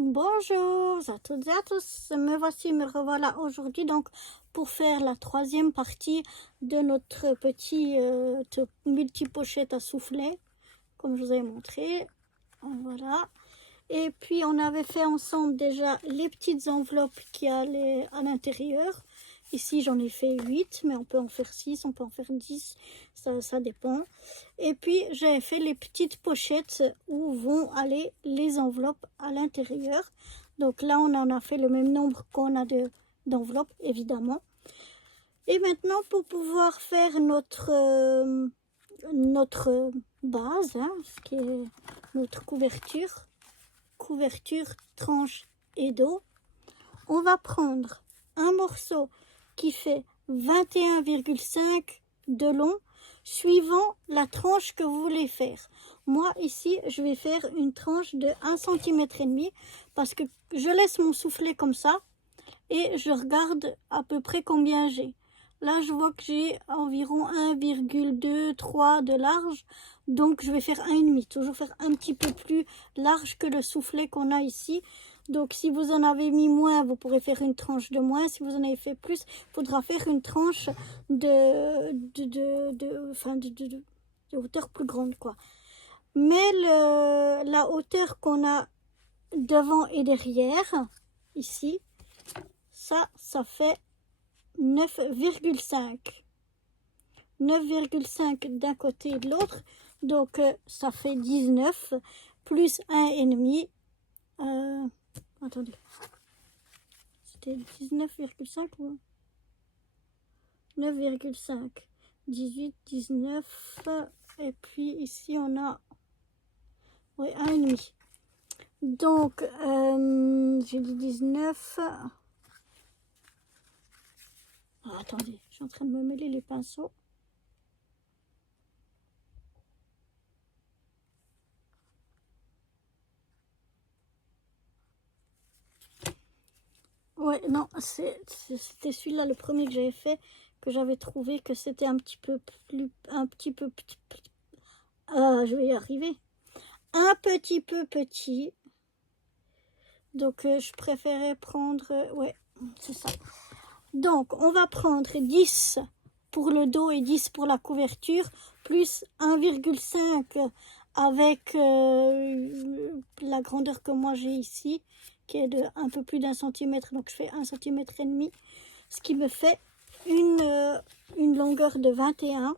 Bonjour à toutes et à tous, me revoilà aujourd'hui donc pour faire la troisième partie de notre petit multi-pochette à soufflet, comme je vous avais montré. Voilà. Et puis on avait fait ensemble déjà les petites enveloppes qui allaient à l'intérieur. Ici j'en ai fait 8, mais on peut en faire 6, on peut en faire 10, ça dépend. Et puis j'ai fait les petites pochettes où vont aller les enveloppes à l'intérieur. Donc là on en a fait le même nombre qu'on a d'enveloppes évidemment. Et maintenant pour pouvoir faire notre base, ce qui est notre couverture, tranche et dos, on va prendre un morceau qui fait 21,5 de long suivant la tranche que vous voulez faire. Moi ici je vais faire une tranche de 1,5 cm parce que je laisse mon soufflet comme ça et je regarde à peu près combien j'ai. Là je vois que j'ai environ 1,23 de large, donc je vais faire 1,5, toujours faire un petit peu plus large que le soufflet qu'on a ici. Donc si vous en avez mis moins, vous pourrez faire une tranche de moins. Si vous en avez fait plus, il faudra faire une tranche de hauteur plus grande, quoi. Mais la hauteur qu'on a devant et derrière, ici, ça fait 9,5. 9,5 d'un côté et de l'autre. Donc ça fait 19 plus 1,5. Attendez. C'était 19,5 ou 9,5. 18, 19. Et puis ici on a 1,5. Donc j'ai dit 19. Attendez, je suis en train de me mêler les pinceaux. Ouais, non, c'était celui-là, le premier que j'avais fait, que j'avais trouvé que c'était un petit peu plus, je vais y arriver, un petit peu petit. Donc je préférais prendre, ouais, c'est ça. Donc on va prendre 10 pour le dos et 10 pour la couverture, plus 1,5 avec la grandeur que moi j'ai ici, qui est de un peu plus d'1 centimètre, donc je fais 1,5 cm, ce qui me fait une longueur de 21.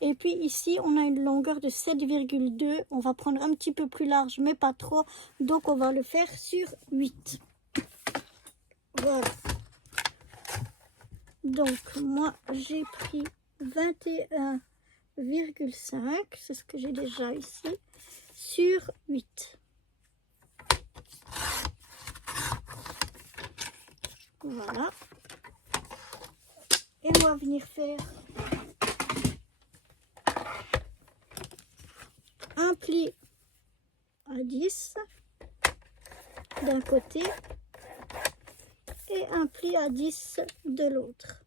Et puis ici on a une longueur de 7,2. On va prendre un petit peu plus large mais pas trop, donc on va le faire sur 8. Voilà. Donc moi j'ai pris 21,5, c'est ce que j'ai déjà ici, sur 8. Voilà. Et on va venir faire un pli à 10 d'un côté et un pli à 10 de l'autre.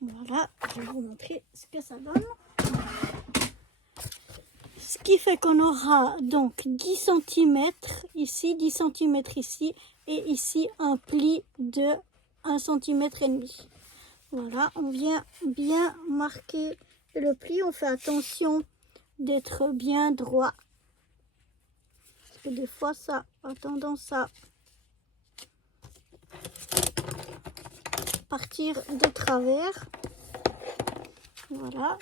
Voilà, je vais vous montrer ce que ça donne. Ce qui fait qu'on aura donc 10 cm ici, 10 cm ici, et ici un pli de 1,5 cm. Voilà, on vient bien marquer le pli, on fait attention d'être bien droit. Parce que des fois ça a tendance à partir de travers. Voilà,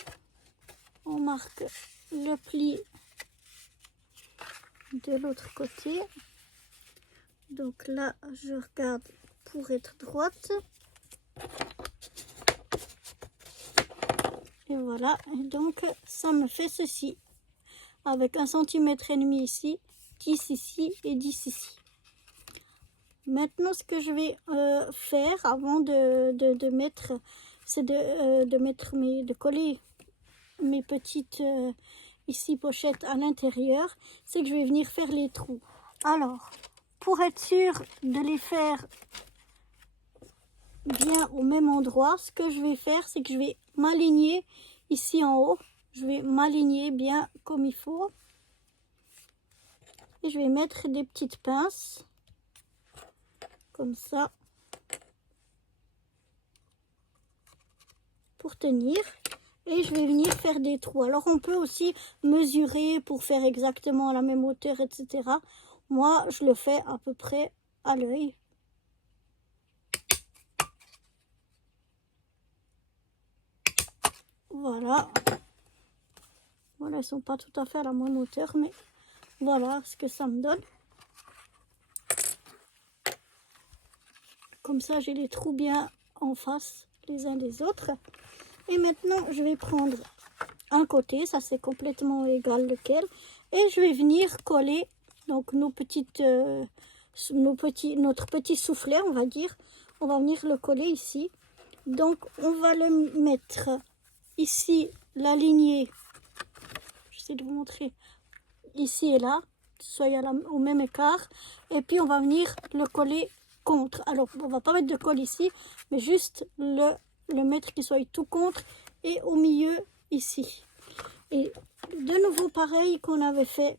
on marque le pli de l'autre côté. Donc là je regarde pour être droite. Et voilà, et donc ça me fait ceci, avec 1,5 cm ici, 10 ici et 10 ici. Maintenant ce que je vais faire avant de mettre, c'est de coller mes petites ici pochettes à l'intérieur, c'est que je vais venir faire les trous. Alors, pour être sûr de les faire bien au même endroit, ce que je vais faire, c'est que je vais m'aligner ici en haut. je vais m'aligner bien comme il faut. Et je vais mettre des petites pinces, comme ça, pour tenir. Et je vais venir faire des trous. Alors on peut aussi mesurer pour faire exactement la même hauteur, etc. Moi, je le fais à peu près à l'œil. Voilà. Voilà, ils sont pas tout à fait à la même hauteur, mais voilà ce que ça me donne. Comme ça, j'ai les trous bien en face les uns des autres. Et maintenant, je vais prendre un côté, ça c'est complètement égal lequel, et je vais venir coller donc notre petit soufflet, on va dire. On va venir le coller ici. Donc, on va le mettre ici, l'aligner. J'essaie de vous montrer ici et là, soit au même écart. Et puis, on va venir le coller contre. Alors, on va pas mettre de colle ici, mais juste le mettre qui soit tout contre et au milieu ici. Et de nouveau, pareil qu'on avait fait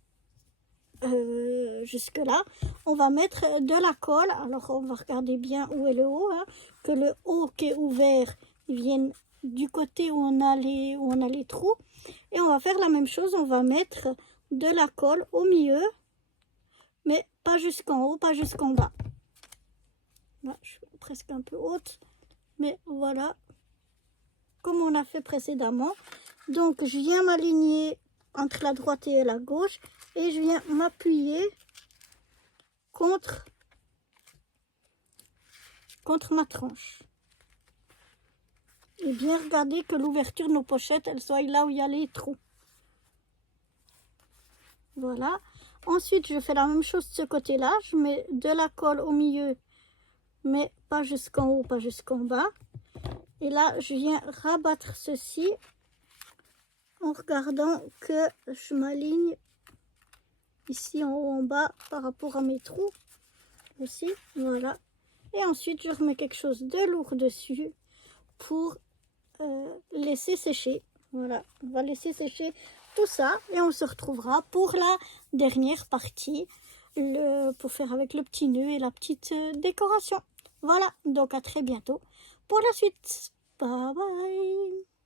jusque là, on va mettre de la colle. Alors on va regarder bien où est le haut, hein, que le haut qui est ouvert, il vienne du côté où on a les trous. Et on va faire la même chose, on va mettre de la colle au milieu, mais pas jusqu'en haut, pas jusqu'en bas. Là, je suis presque un peu haute, mais voilà, comme on a fait précédemment. Donc je viens m'aligner entre la droite et la gauche et je viens m'appuyer contre ma tranche. Et bien regarder que l'ouverture de nos pochettes, elle soit là où il y a les trous. Voilà. Ensuite, je fais la même chose de ce côté-là. Je mets de la colle au milieu, mais pas jusqu'en haut, pas jusqu'en bas. Et là, je viens rabattre ceci en regardant que je m'aligne ici en haut, en bas, par rapport à mes trous aussi. Voilà. Et ensuite, je remets quelque chose de lourd dessus pour laisser sécher. Voilà, on va laisser sécher tout ça et on se retrouvera pour la dernière partie, pour faire avec le petit nœud et la petite décoration. Voilà, donc à très bientôt pour la suite. Bye bye.